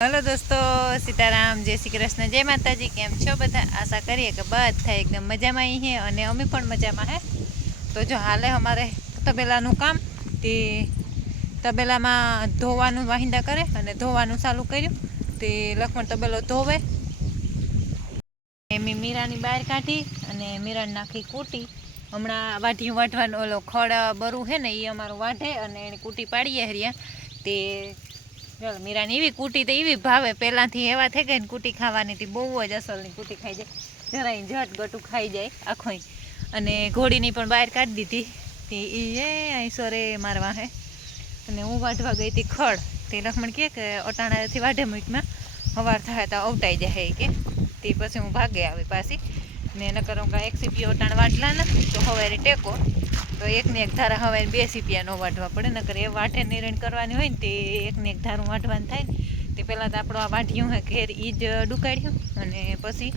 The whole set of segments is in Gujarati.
હલો દોસ્તો, સીતારામ, જય શ્રી કૃષ્ણ, જય માતાજી, કેમ છો બધા? આશા કરીએ કે બધા એકદમ મજામાં હે અને અમે પણ મજામાં હે. તો જો હાલે અમારે તબેલાનું કામ, તે તબેલામાં ધોવાનું વાહિંદા કરે અને ધોવાનું ચાલુ કર્યું. તે લક્ષ્મણ તબેલો ધોવે. મેં મીરાની બહાર કાઢી અને મીરાને નાખી કૂટી. હમણાં વાઢી વાઢવાનો ઓલો ખડ બરું હે ને એ અમારું વાઢે અને એને કૂટી પાડીએ હરિયા. તે મીરાની એવી કૂટી તો એવી ભાવે. પહેલાંથી એવા થઈ ગઈ ને કૂટી ખાવાની હતી. બહુ જ અસલની કૂટી ખાઈ જાય. જરાય ઝટ ગટું ખાઈ જાય આખોય. અને ઘોડીની પણ બહાર કાઢી દીધી. એ અહીં સોરે મારવા હે અને હું વાઢવા ગઈ હતી ખડ. તે લખમણ કે અટાણાથી વાઢે મૂકમાં હવાર થાય તો અવટાઈ જાય કે. તે પછી હું ભાગે આવી પાછી. ને એના કરું એક સીપીઓ અટાણ વાટલા ને તો હવે ટેકો. તો એકને એક ધારા હવે બે સીપિયા નો વાઢવા પડે, નકર એ વાટે નિરણ કરવાની હોય ને તે એકને એક ધારું વાટવાનું થાય ને, તે પહેલાં તો આપણો આ વાઢ્યું હે ઘેર એ જ ડુકાડ્યું અને પછી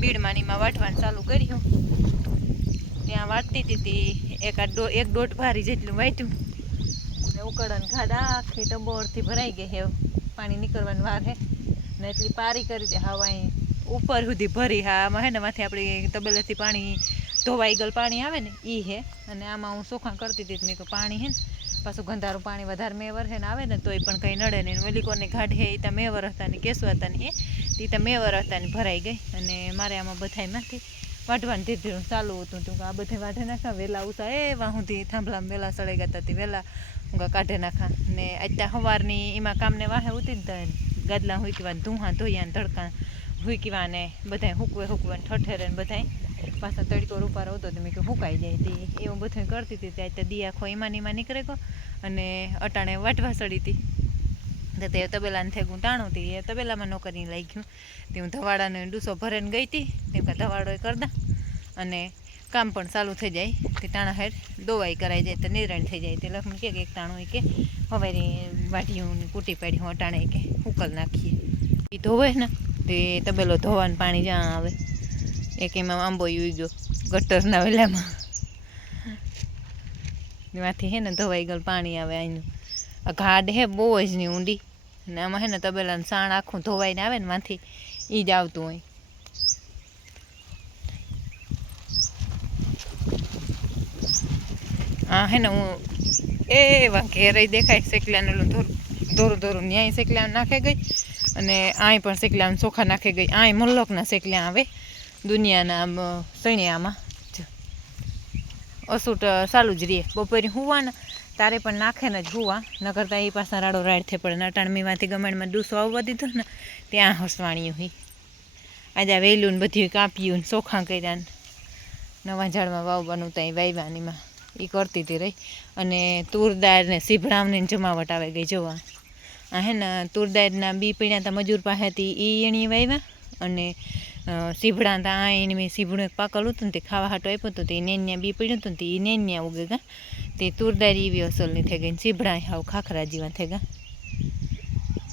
બીડમાનીમાં વાઢવાનું ચાલુ કર્યું. ત્યાં વાટતી હતી તે એક દો એક દોઢ ભારી જેટલું વાટ્યું. ને ઉકળન ખાડા આખી ટબોરથી ભરાઈ ગઈ હે, પાણી નીકળવાનું વાર. હે ને એટલી પારી કરી દે, હવા અહીં ઉપર સુધી ભરી હા. આમાં હે ને માથે આપણી તબેલેથી પાણી, ધોવાઈ ગયેલ પાણી આવે ને એ હે. અને આમાં હું સોખા કરતી હતી, મેં કહ્યું પાણી હે ને, પાછું ગંધારું પાણી વધારે મેવર હે ને આવે ને, તોય પણ કંઈ નડે નહીં. વેલીકોની ઘાટ હે એ તો મેવર હતા ને કેસુ હતા ને એ તે તો મેવર હતા ને, ભરાઈ ગઈ. અને મારે આમાં બધાયમાંથી વાઢવાનું ધીરે ધીરે ચાલુ હતું. તું આ બધે વાઢે નાખા વહેલા ઉતા એ વાહુંથી થાંભલામાં વહેલા સળાઈ ગયા હતી વહેલા હું કાઢે નાખા. ને અત્યારે સવારની એમાં કામને વાહે ઉતી ને ગાદલા હુકવા ધૂહા ધોયા ને ધડકા. હુકવા ને બધાય હુકવે હુકવે ઠઠેરે ને બધાય. પાછા તડકો રૂપારો હતો તો મેં કે હુકાઈ જાય તે. એવું બધું કરતી હતી ત્યાં તો દિયા ખો એમાં એમાં નીકળે ગયો અને અટાણે વાટવા સડી હતી. તો તે તબેલાને થઈ ગુંટાણું હતી એ તબેલામાં નોકરી લાગ્યું તે હું ધવાડાને ડૂસો ભરીને ગઈ હતી. તેમ કે ધવાડો કરતા અને કામ પણ ચાલુ થઈ જાય. તે ટાણા હેર દોવાઈ કરાઈ જાય તો નિરણ થઈ જાય. તે લખમ કે એક ટાણું કે હવે વાઢીયું ને કૂટી પાડી હું અટાણે કે ઉકલ નાખીએ. એ ધોવે ને. તે તબેલો ધોવાનું પાણી જ્યાં આવે એક એમાં આંબો યુઈ ગયો ગટરના વેલામાં એમાંથી હે ને ધોવાઈ ગયેલ પાણી આવે અહીંનું આ ઘાડ હે બહુ જ ની ઊંડી ને આમાં હે ને તબેલાનું સાણ આખું ધોવાઈને આવે ને માંથી એ જ આવતું હોય હા હે ને હું એવા ઘેરે દેખાય શેકલાને ધોરું ધોરું ધોરું ન્યાય શેકલા નાખે ગઈ અને આય પણ શેકલા ચોખા નાખે ગઈ. આય મલ્લોકના શેકલા આવે દુનિયાના, આમ સણિયામાં અસૂટ ચાલુ જ રહીએ. બપોરે હુવાના, તારે પણ નાખે ને જ હુવા. ન કરતા એ પાછા રાડો રાડ થઈ પડે. નટાણમીમાંથી ગમાણમાં ડૂસો આવવા દીધો ને, ત્યાં હસવાણીયું હોય આજે વહેલું ને બધું કાપ્યું ને ચોખા કર્યા ને. નવા ઝાડમાં વાવવાનું ત્યાં વાવવાનીમાં એ કરતી હતી રહી. અને તુરદાર ને સીભડામની જમાવટ આવે ગઈ જોવા. હે ને, તુરદારના બી પીણ્યા તા મજૂર પાસેથી એ એણી વાવ્યા અને સીભડા હતા આ એની મેં સીભડું એક પાકલ હતું ને તે ખાવા હાટો આપ્યું હતું તે નેન્યા બી પીણ્યું હતું ને તે નેન્યા ઉગે ગા. તે તુરદારી એવી અસલની થઈ ગઈ સીભડા હાવ ખાખરા જેવા થઈ ગયા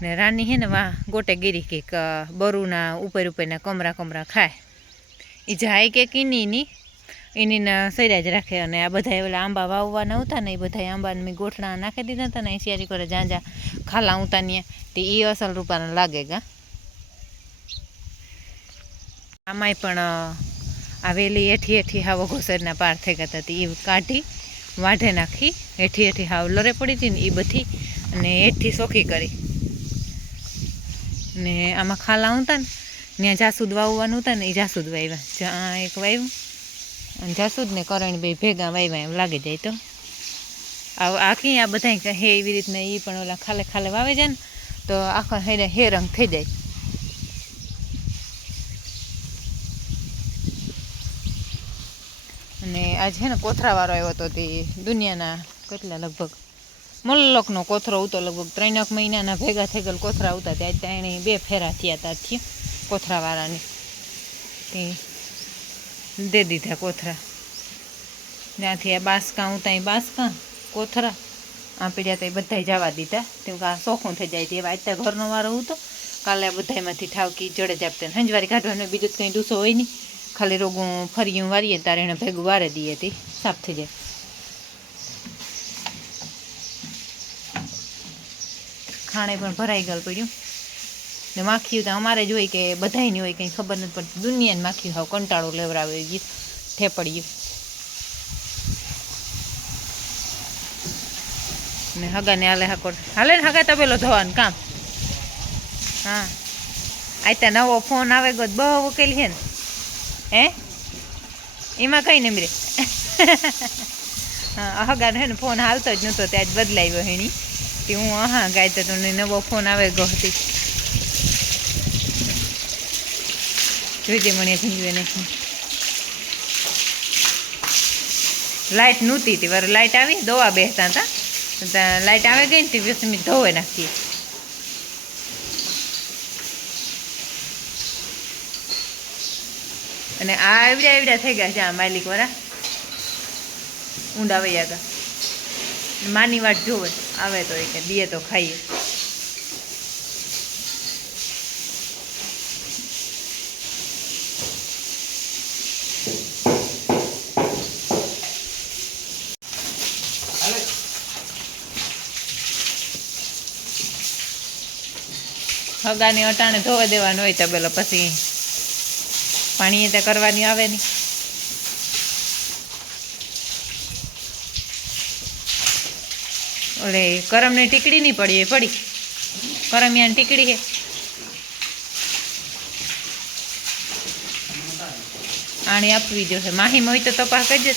ને રાની હે ને વા ગોટે ગીરી કંઈક બરુના ઉપર ઉપરના કમરા કમરા ખાય. એ જાય કે કીની ની એની સૈરા જ રાખે અને આ બધા ઓલા આંબા વાવવાના હતા ને એ બધા આંબાને મેં ગોઠણા નાખી દીધા હતા ને એ શિયારી કરે જાંજા ખાલા ઉતા ને તે એ અસલ રૂપાને લાગે ગા. આમાંય પણ આ વેલી હેઠી હેઠી હાવ ઘોસરના પાર થઈ ગયા હતા એ કાઢી, વાઢે નાખી હેઠી હેઠી હાવ લરે પડી હતી ને એ બધી અને હેઠી સોખી કરી. ને આમાં ખાલા ઉતા ને, ત્યાં જાસૂદ વાવવાનું હતા ને એ જાસૂદ વાવ્યા જ્યાં એક વાવ્યું અને જાસૂદ ને કરણ બે ભેગા વાવ્યા એમ લાગી જાય તો. આખી આ બધા હે એવી રીતના એ પણ ઓલા ખાલે ખાલે વાવે જાય ને, તો આખો હેને હે રંગ થઈ જાય. અને આજે છે ને કોથરાવાળો આવ્યો હતો તે દુનિયાના કેટલા લગભગ મલ્લકનો કોથરો ઉતો લગભગ ત્રણેક મહિનાના ભેગા થઈ ગયેલ કોથરા ઉતા ત્યાં ત્યાં એણે બે ફેરા થયા હતા કોથરાવાળાને. તે દે દીધા કોથરા. ત્યાંથી આ બાસકા, હું ત્યાં બાસકા, કોથરા, આ પીડ્યા તો બધા જવા દીધા. તેમ કે આ ચોખ્ખું થઈ જાય તેવા. અત્યારે ઘરનો વારો હતો. કાલે આ બધામાંથી ઠાવકી જડે જ આપતા હંજવારી કાઢવાનું બીજું કંઈ ડૂસો હોય નહીં. ખાલી રોગું ફરિયું વારીએ તારે એને ભેગું વારે દઈએ તે. સાફ થઈ જાય. ખાણે પણ ભરાઈ ગયેલ પડ્યું. ને માખીયું તો અમારે જ હોય કે બધાયની હોય, કંઈ ખબર નથી પડતી. દુનિયાને માખી હાવ કંટાળો લેવડાવે ગયું ઠેપડ્યું ને હગાને હાલે હાકોર. હાલે ને હગા તબેલો ધોવાનું, કામ. હા. આયતા નવો ફોન આવે ગયો બહુ ઉકેલી છે ને. હે? એમાં કઈ ને મીરે. હા, હગાને હે ને ફોન હાલતો જ નહોતો ત્યાં જ બદલાવ્યો હેણી. તે હું, હા, ગાય તો નવો ફોન આવે ગયો હતી જોઈજે મને સમજવે નહીં લાઇટ નહોતી હતી વાર લાઇટ આવી, દવા બેસતા હતા. ત્યાં લાઇટ આવે ગઈ ને તે વ્યસમી ધોવે નાખીએ. અને આ એવડા એવડા થઈ ગયા છે આ માલિક વાળા. ઊંડા વૈયા ગયા. માની વાટ જોવે, આવે તો એ કે દીએ તો ખાઈએ. હગાની અટાણે ધોવા દેવાનું હોય તબેલો પછી. પાણી તો કરવાની આવે નહીં ઓલે કરમની ટીકડી નહીં પડી એ પડી. કરમિયાની ટીકડી હે. આણી આપવી જોશે. માહીમાં હોય તો તપાસ કરજે.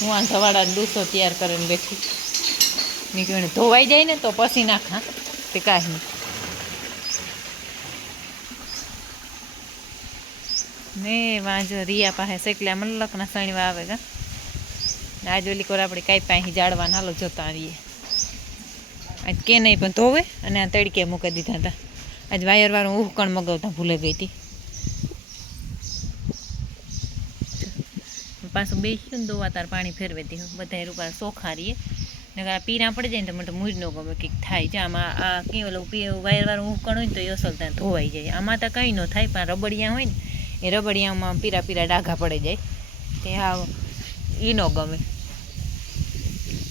હું આ સવાડા ડૂસો તૈયાર કરીને બેઠી. નીકળીને ધોવાઈ જાય ને તો પછી હા. તે કાંઈ નહીં. ને વાંજો, રિયા પાસે શેકલા મલ્લકના સણીવા આવે કા આજ ઓલી કોર આપણે કાંઈ પાસે જાળવાના, હાલો જોતા રહીએ. આજ કે નહીં પણ ધોવે, અને આ તડકે મૂકી દીધા હતા. આજ વાયરવાળું ઉહકણ મગાવતા ભૂલે ગઈ હતી. પાછું બેસ્યું ને દોવા તાર પાણી ફેરવે દે બધા રૂપા સોખા રહીએ. ને આ પીરા પડી જાય ને તો મને મૂજ ન ગમે. કંઈક થાય છે. આમાં આ કંઈ ઓલું વાર ઉકણ હોય ને તો એ અસલ ત્યાં ધોવાઈ જાય. આમાં તો કંઈ ન થાય, પણ રબડિયા હોય ને, એ રબડિયામાં પીરા પીરા ડાઘા પડી જાય. તે આ એ ન ગમે.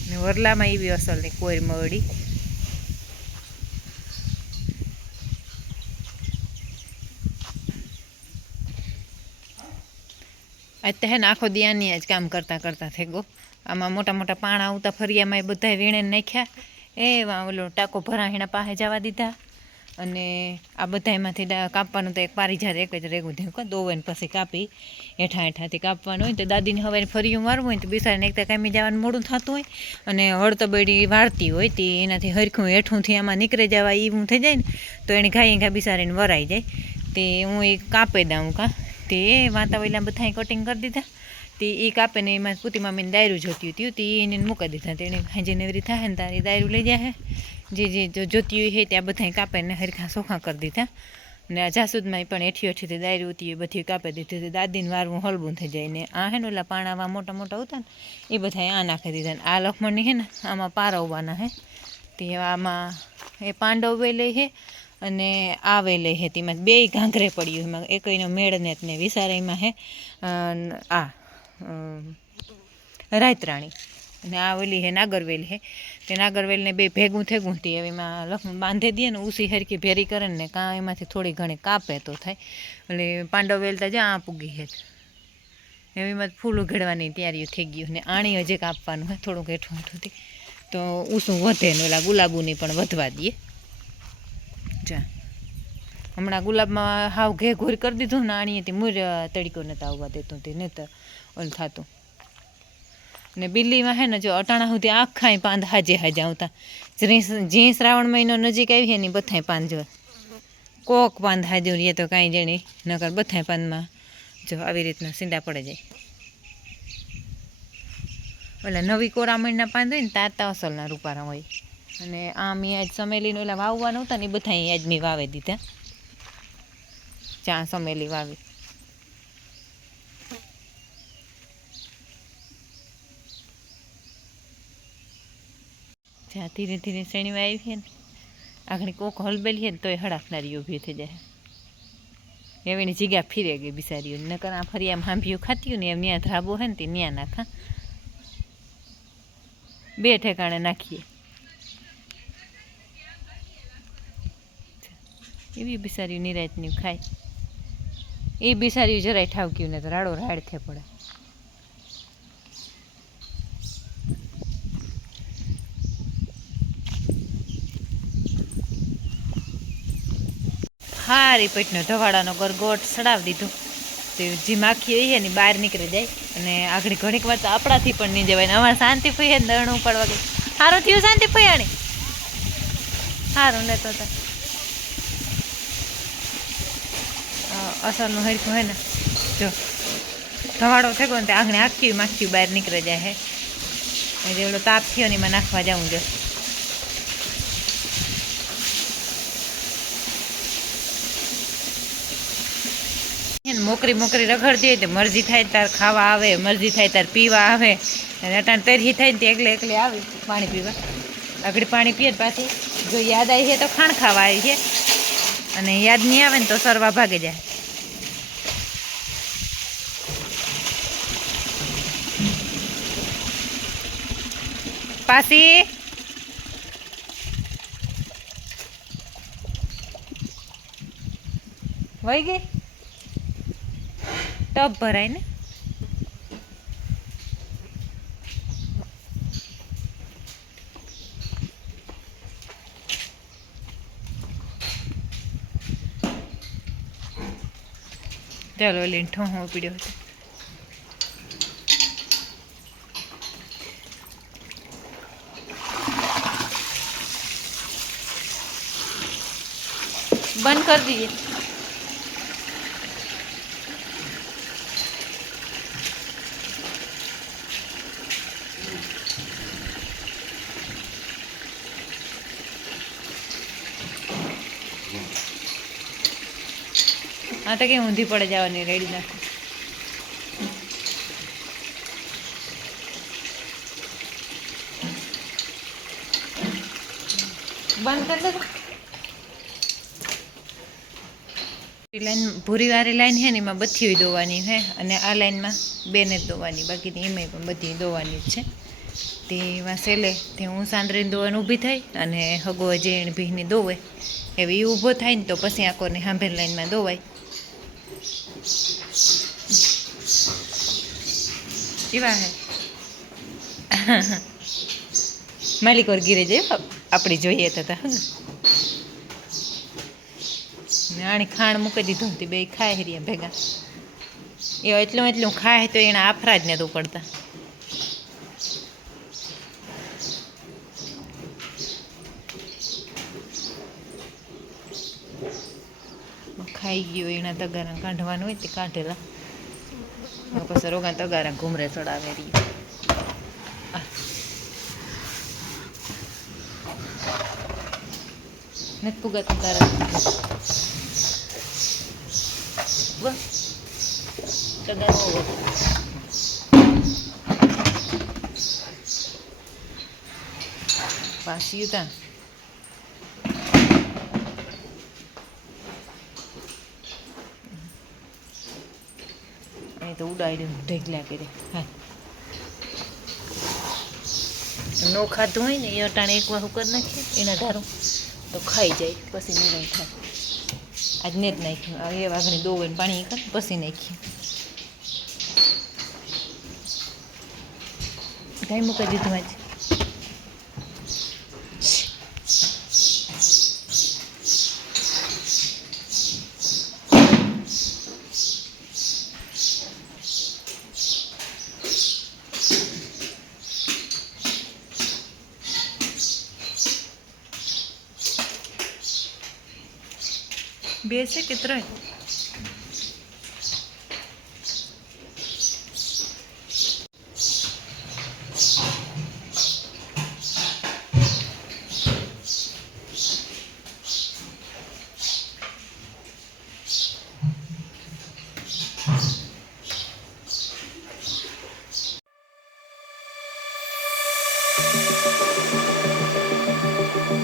ને વરલામાં એવી અસલ નહીં, કોઈ મળી આજ તો હે ને આખો દિયાની જ કામ કરતાં કરતાં થઈ ગયો. આમાં મોટા મોટા પાણા આવતા ફરિયામાં એ બધાએ વીણે નાખ્યા. એવા ઓલો ટાંકો ભરાહીના પાસે જવા દીધા. અને આ બધા એમાંથી કાપવાનું તો એક પારીજાર એક જ રેગું થયું દોવે ને પછી કાપી. હેઠા હેઠાથી કાપવાનું હોય તો દાદીને હવે ફરિયું મારવું હોય તો બિસારીને એક કામી જવાનું મોડું થતું હોય. અને હળતબડી વાળતી હોય તે એનાથી હરખું હેઠુંથી આમાં નીકળી જવા એવું થઈ જાય ને તો એને ઘાઈ ઘા બિસારીને વરાઈ જાય. તે હું એ કાપી દઉં કા. તે વાતાવરણના બધા કટિંગ કરી દીધા. તે એ કાપે ને એમાં પૂતી મામીને દાયરું જોતી હતી, તે એને મૂકી દીધા. તેણે હાજે નેવરી થાય ને તારી દાયરું લઈ જાય જે જે જોતી હોય છે ત્યાં બધા કાપે ને હરખા સોખા કરી દીધા. ને આ જાસૂદમાં પણ એઠી એઠીથી દાયરું હતી, એ બધી કાપી દીધી હતી. દાદીને વારવું હળવું થઈ જાય ને આ હે ને ઓલા પાણાવા મોટા મોટા હતા ને, એ બધા આ નાખી દીધા ને. આ લખમણની હે ને આમાં પારવવાના હે. તે આમાં એ પાંડવ વેલે છે અને આ હે તેમાં બે ઘાંઘરે પડ્યું એમાં. એકઈનો મેળ ને વિસારાઈમાં હે. આ રાયતરાણી. અને આ ઓલી હે નાગરવેલ હે. તે નાગરવેલને બે ભેગું થેગું હતી. એમાં લખમણ બાંધે દઈએ ને ઉસી હરકી ભેરી કરે ને કાં એમાંથી થોડી ઘણી કાપે તો થાય. એટલે પાંડવ વેલતા જ્યાં આ પૂગી હે. એમાં ફૂલ ઉઘડવાની તૈયારીઓ થઈ ગયું ને આણી હજી કાપવાનું હોય થોડુંક હેઠું હેઠુંથી તો ઊસું વધે ને ઓલા ગુલાબુની પણ વધવા દઈએ. જા હમણાં ગુલાબમાં હાવ ઘે ઘોર કરી દીધું ને આણીએથી મૂર તડીકો નતા આવવા દેતું તે નહીં તો ઓલ થતું. ને બિલ્લીમાં હે ને જો અટાણા સુધી આખાય પાંદ હાજે હાજે આવતા. જે શ્રાવણ મહિનો નજીક આવી હે ને બધાય પાંદ જો. કોક પાંદ હાજર એ તો કાંઈ જણી, નકર બધાય પાંદમાં જો આવી રીતના સીંડા પડે જાય. ઓલા નવી કોરામણના પાંદ હોય ને તાતા અસલના રૂપારા હોય. અને આમ અહીંયા આજ સમેલીનું ઓલા વાવવા નહોતા ને એ બધા આજ મેં વાવી દીધા. ચા સમેલી વાવી. જ્યાં ધીરે ધીરે શ્રેણીમાં આવી છે ને, આગળ કોક હલબેલી છે ને તોય હડાકનારી ઊભી થઈ જાય. એવીની જગ્યા ફીરે ગઈ બિસારીઓ. નકર આ ફરી આમ હાંભીઓ ખાતી ને એમ ત્યાં ધ્રાબો હે ને તે ત્યાં નાખા. બે ઠેકાણે નાખીએ. એવી બિસારી નિરાતની ખાય. એ બિસારી જરાય ઠાવક્યું ને તો રાડો રાડ થે પડે. હારી પેટનો ધવાડાનો ગરગોટ સડાવી દીધો. તે જે માખી હોય એની બહાર નીકળી જાય અને આગળ ઘણીક વાર તો આપણાથી પણ નહીં જવાય અમારે શાંતિ ને દરણું પડવા ગઈ. સારું થયું શાંતિ ફયાણી સારું ને તો. તો. અ, હરખું હોય ને જો ધવાડો થયો ને તે આંગણે આખી માખી બહાર નીકળી જાય હે. એવડો તાપ થયો ને એમાં નાખવા જાઉં જો. મોકરી મોકરી રખડતી હોય તો મરજી થાય તાર ખાવા આવે મરજી થાય તાર પીવા આવે. અને અટાણ તરહી થાય ને તે એકલે એકલે આવે પાણી પીવા. આગળ પાણી પીએ પાછી જો યાદ આવી છે તો ખાણ ખાવા આવી છે અને યાદ નહીં આવે ને તો સરવા ભાગે જાય. પાસી. વહી ગઈ? ટબ ભરાય ને. ચાલો લીંઠો હું પીડ્યો હતો. બંધ કરી દીजिए હા તો કે ઊંધી પડે જવાની રેડી નાખો બંધ કરી દો લાઈન, ભૂરી વાળી લાઈન છે ને, એમાં બધી દોવાની છે. અને આ લાઈનમાં બેને જ દોવાની, બાકીની એમાંય પણ બધી દોવાની જ છે. તે એમાં સેલે, તે હું સાંદરીને દોવાનું ઊભી થઈ અને હગો જેણ ભીની દોવે. એવી ઊભો થાય ને તો પછી આંકોને હાંભેર લાઈનમાં દોવાય. એવા હે? માલિકોર ગીરે જાય આપણી જોઈએ તો તા ને આણી ખાણ મૂકી દીધું હતી બે ખાય રહ્યા ભેગા. એ એટલું એટલું ખાય તો એના આફરા જ નહોતું પડતા. ખાઈ ગયું એના તગારા કાઢવાનું હોય તે કાઢેલા. પછી રોગા તગારા ઘૂમરે ચડાવે રહી નથી પુગાતું તારા. તગારો over. પાછી ઉતા અહીં તો ઢેકલા કરી હા નો ખાધું હોય ને એ અટાણે એક વાહુ કરી નાખીએ, એના ધારું. તો ખાઈ જાય, પછી નિરાય થાય. આજ ને જ નાખ્યું. એ વાઘણી દોવે ને પાણી એક પછી નાખ્યું. ગાય મૂકી દીધું આજ બે છે કે ત્રણ?